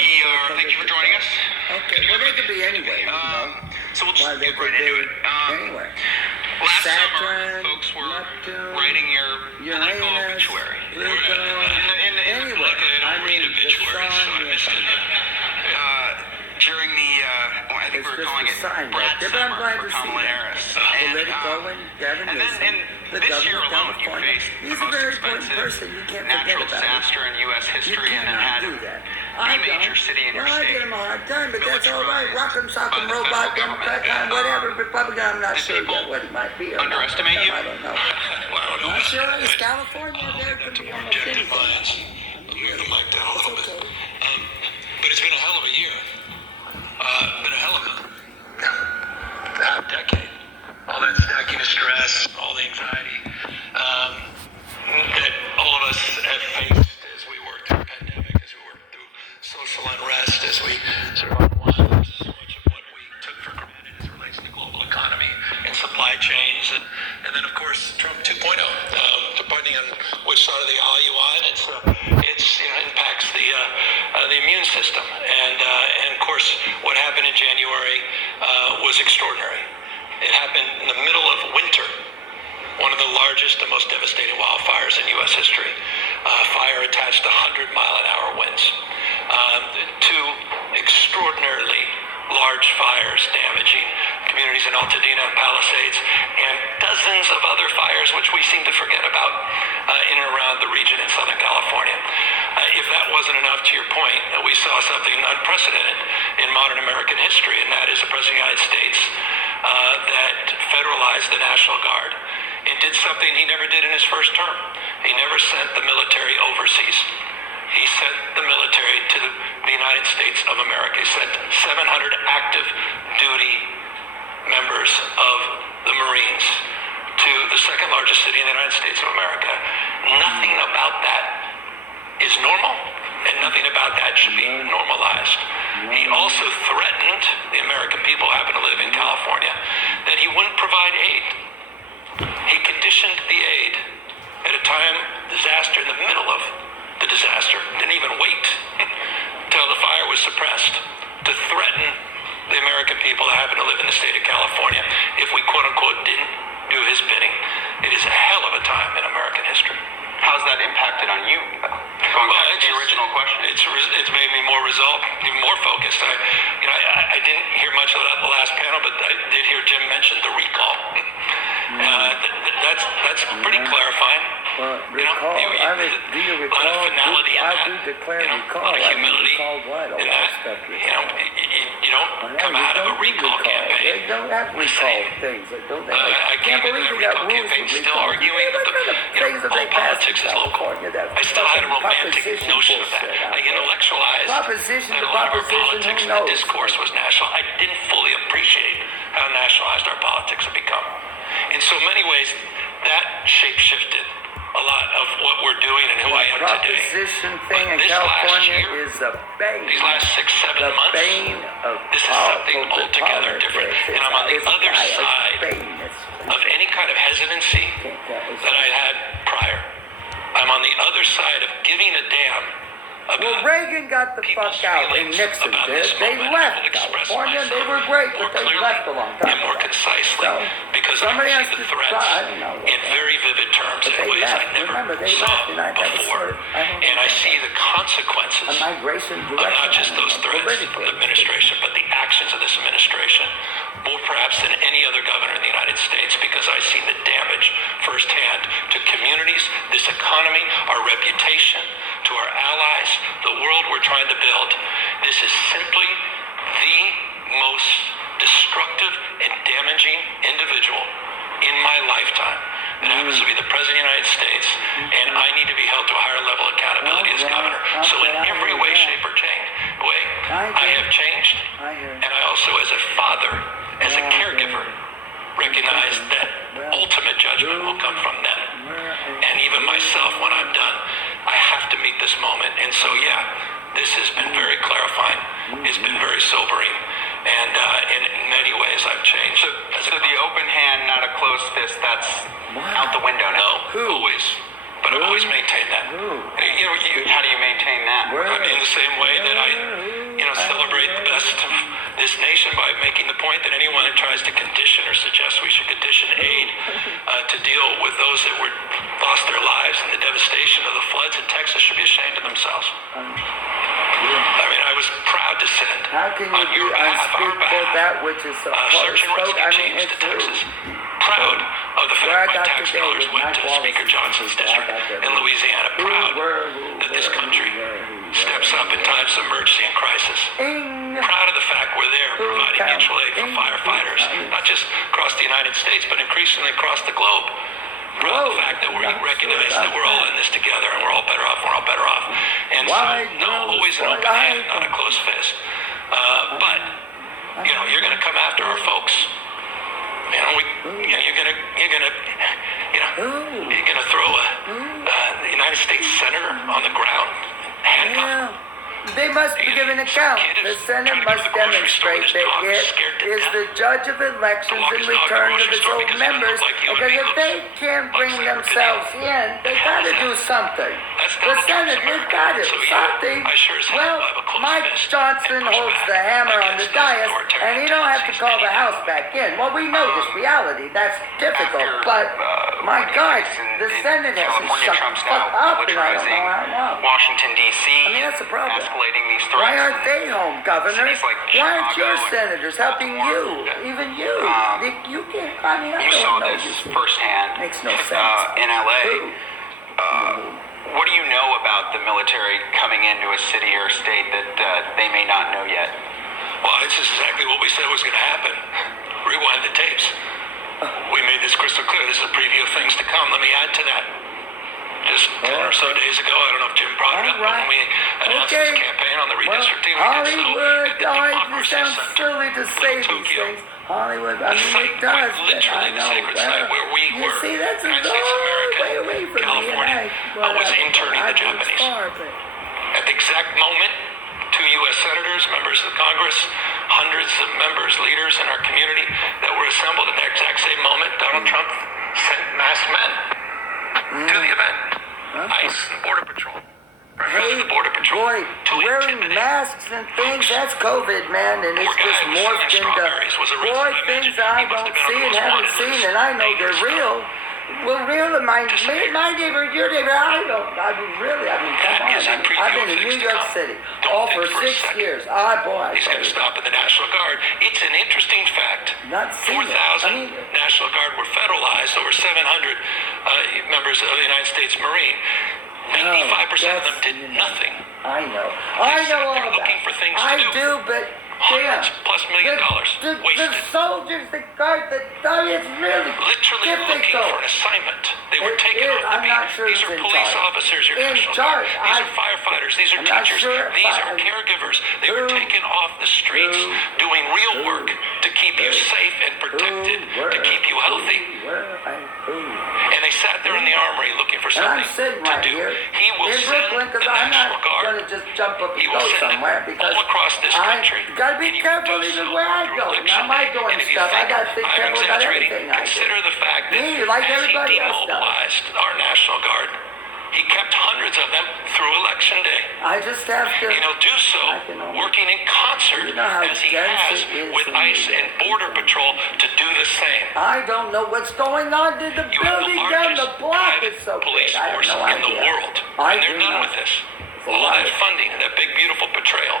Thank you for joining us. Okay, well, they could be anyway, So we'll just get right into it. Anyway. Last Saturn, summer, folks were Neptune, writing your political Uranus, obituary. Pluto. Anyway, I don't read obituaries, so I missed it. During the, I think we were calling it Brad Summer for Kamala Harris. Political and Gavin And Newsom, then the this year governor of alone, you California. faced the He's a most very important expensive person. You can't forget natural about it. disaster in U.S. You history, and it cannot had do that. any major city in your I state give him a hard time, but that's all right. militarized Rock'em, sock'em, by the robot, federal Democrat, government. whatever, Republican, I'm not Did sure people yet what it might be. Or underestimate not. you? I don't know. Well, I don't know. Not sure. It's California. There could be almost Objective anything. minds. Move the mic down a little bit. But it's been a hell of a year. Been a hell of a decade. All that stacking of stress, all the anxiety that all of us have faced as we work through the pandemic, as we work through social unrest, as we sort of unwind so much of what we took for granted as it relates to the global economy and supply chains. And then, of course, Trump 2.0, depending on which side of the aisle you on, it's impacts the immune system. And of course, what happened in January was extraordinary. It happened in the middle of winter, one of the largest and most devastating wildfires in U.S. history. Fire attached to 100-mile-an-hour winds. Two extraordinarily large fires damaging communities in Altadena and Palisades, and dozens of other fires which we seem to forget about in and around the region in Southern California. If that wasn't enough, to your point, we saw something unprecedented in modern American history, and that is the President of the United States that federalized the National Guard and did something he never did in his first term. He never sent the military overseas. He sent the military to the United States of America. He sent 700 active duty members of the Marines to the second largest city in the United States of America. Nothing about that is normal, and nothing about that should be normalized. He also threatened, the American people who happen to live in California, that he wouldn't provide aid. He conditioned the aid at a time, disaster, in the middle of the disaster, didn't even wait till the fire was suppressed to threaten the American people that happen to live in the state of California if we quote-unquote didn't do his bidding. It is a hell of a time in American history. How's that impacted on you? Going back to the original question. It's made me more resolved, even more focused. I didn't hear much of that at the last panel, but I did hear Jim mention the recall. That's pretty clarifying. Well, recall, do you recall? A lot of finality in I that. do declare recall. A lot of humility recall what? A in lot of that. stuff. You don't come out of a recall campaign. They don't have recall things. Don't they? I can't came in believe the they got recall rules campaign for still recall. arguing that things that all they passed politics in is local. California, that I still had a romantic proposition notion of that. bullshit out I there. intellectualized Proposition that to a lot of our proposition, politics, who the knows? discourse was national. I didn't fully appreciate how nationalized our politics have become. In so many ways, that shape-shifted a lot of what we're doing and who I am today. Proposition thing in This California last year, is the bane. These last 6-7 the months, bane of this is something altogether different. And I'm on the other side of any kind of hesitancy that I had prior. I'm on the other side of giving a damn about Well, Reagan got the fuck out and Nixon did. They left California. They were great, but they left a long time and more ago. concisely, So, because I somebody has see the to threats try. I don't know. in very vivid terms But in they ways left. I never Remember, they saw left, and that was before. sort of, And I see the consequences a migration of direction. not just those threats from the administration, but the actions of this administration, more perhaps than any other governor in the United States, because I see the damage firsthand to communities, this economy, our reputation, to our allies, the world we're trying to build. This is simply the most destructive and damaging individual in my lifetime. It happens to be the President of the United States, and I need to be held to a higher level of accountability as governor. So in every way, shape, or way, I have changed. And I also, as a father, as a caregiver, recognize that ultimate judgment will come from them. And even myself, when I'm done, I have to meet this moment. And so, yeah, this has been very clarifying. It's been very sobering. And in many ways, I've changed. So the open hand, not a closed fist, that's out the window now. No, always. But I've always maintained that. How do you maintain that? In the same way that I point that anyone that tries to condition or suggest we should condition aid to deal with those that lost their lives in the devastation of the floods in Texas should be ashamed of themselves. I mean, I was proud to send how can you on your be behalf, our unspeakable behalf, that which is so search and rescue teams to Texas. Proud of the fact my tax dollars went to Speaker Johnson's district in Louisiana. Proud that this country steps up in times of emergency and crisis. Proud of the fact we're there providing mutual aid for firefighters, not just across the United States, but increasingly across the globe. Proud of the fact that we recognize that we're all in this together and we're all better off, And so, no, always an open hand, not a closed fist. But, you're going to come after our folks. You're gonna throw the United States senator on the ground, handcuffed. They must be given account. The Senate must demonstrate that it is the judge of elections in return of its own members. Because if they can't bring themselves in, they got to do something. The Senate, they've got to do something. Well, Mike Johnson holds the hammer on the dais, and he don't have to call the House back in. Well, we know this reality. That's difficult. But, my God, the Senate has to shut the fuck up, and I don't know how long. Washington, D.C. I mean, that's a problem. Escalating these threats. Why aren't they home, Governor? Like why aren't your Chicago senators helping you? Even you. You can't. I mean, I you don't saw know. this firsthand. Makes no sense. In LA. What do you know about the military coming into a city or state that they may not know yet? Well, this is exactly what we said was going to happen. Rewind the tapes. We made this crystal clear. This is a preview of things to come. Let me add to that. Just 10 or so days ago, I don't know if Jim brought it up, when we announced this campaign on the redistricting. Hollywood, it sounds silly to say these things. Hollywood, I mean, it does. Literally the sacred site where we were. See, that's a United States of America, way away from California, was interning the Japanese. At the exact moment, 2 U.S. senators, members of Congress, hundreds of members, leaders in our community that were assembled at the exact same moment, Donald Trump sent masked men to the event. ICE and Border Patrol. Hey, boy, wearing masks and things, that's COVID, man, and it's just morphed into, boy, things I don't see and haven't seen, and I know they're real. Well, real in my neighbor, your neighbor, I mean, come on. I've been in New York City, all for 6 years. Boy, he's going to stop at the National Guard. It's an interesting fact. 4,000 National Guard were federalized, over 700 members of the United States Marine. 95% of them did nothing. I know all about it. I do, but hundreds plus $1 million the wasted. soldiers, the guard, it's really literally looking for an assignment. They were taken off the beat. These are police officers, your National Guard. These are firefighters. These are teachers. These are caregivers. They were taken off the streets doing real work to keep you safe and protected, to keep you healthy. And they sat there in the armory looking for something to do. He will send the National Guard. Just jump up and He will go send them somewhere because all across this country. Gotta be careful even where I go. Now my going stuff, I gotta think careful about everything I do. Consider the fact that like as he everybody else does. demobilized our National Guard, he kept hundreds of them through Election Day. I just have to. And he'll do so working in concert as he has with ICE and Border Patrol to do the same. I don't know what's going on in the building down the block. It's so police big. force in the world. And they're done with this. All that funding, that big beautiful portrayal,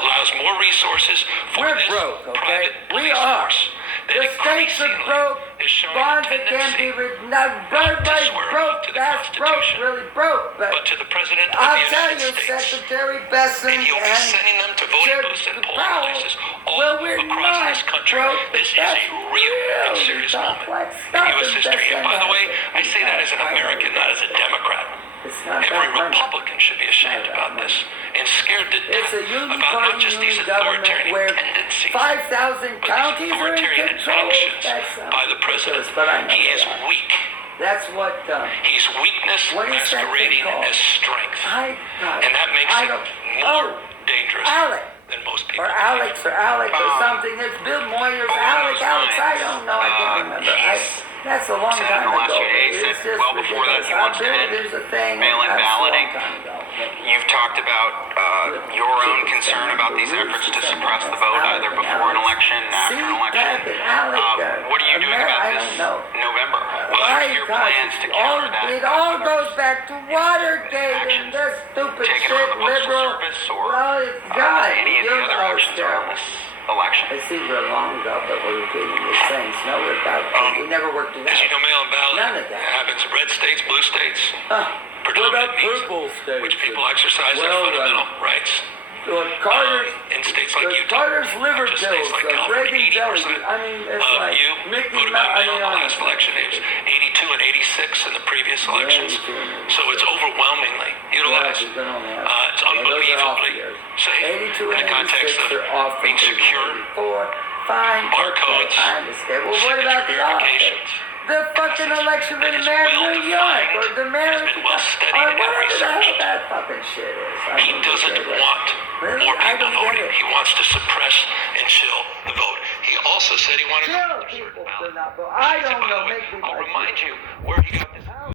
allows more resources for this private police force. The states are broke. Bonds that can be everybody's broke. That's broke, really broke. But to the President of I'll the tell United you, States, Secretary Besson and he'll be sending them to voting booths and polling places all across this country. This is a real and serious moment in U.S. history. And by the way, I say that as an American, not as a Democrat. Every Republican should be ashamed about this and scared to death about not just these authoritarian tendencies, 5,000 but counties these are in authoritarian control. actions by the president. He is weak. That's what. He's weakness masquerading as strength, and that makes him more dangerous than most people. Or Alex or Alec or something. There's Bill Moyer's Alex. I don't know. I can't remember. That's a long time ago. It's just ridiculous. There's a thing. Mail-in balloting. You've talked about your own concern about these efforts to suppress the vote either before an election and after an election. What are you doing about this November? What are your plans to counter that? It all goes back to Watergate and this stupid Taken shit, on the Postal liberal. Service or Well, God, any of the you're other always actions around this election? I see we're long ago, but we're repeating these things. No, we never worked it As you out. know, mail-in ballot None of that. happens in red states, blue states, What about predominant purple states? which people exercise their Well, fundamental rights. Carter's, In states like Utah, Carter's liver up to states pills, like Reagan California, jelly. 80% I mean, it's of like you Mickey voted by Mouse. mail in the last election. It was 82 and 86 in the previous elections. So it's overwhelmingly utilized. It's unbelievably safe 82 in and the context 86 of are off being secure. Fine. Barcodes, Okay, I understand. Well, what about the verifications. office? The fucking election in It is the mayor of well New York or defined. the mayor It has of been well studied or and whatever the hell researched. that fucking shit is. I He don't doesn't get it. want Really? more I people don't get voting. it. He wants to suppress and chill the vote. He also said he wanted Chill to people ballot. do not vote. I He said, don't by know. the way, Make me I'll like remind you. you where he got this.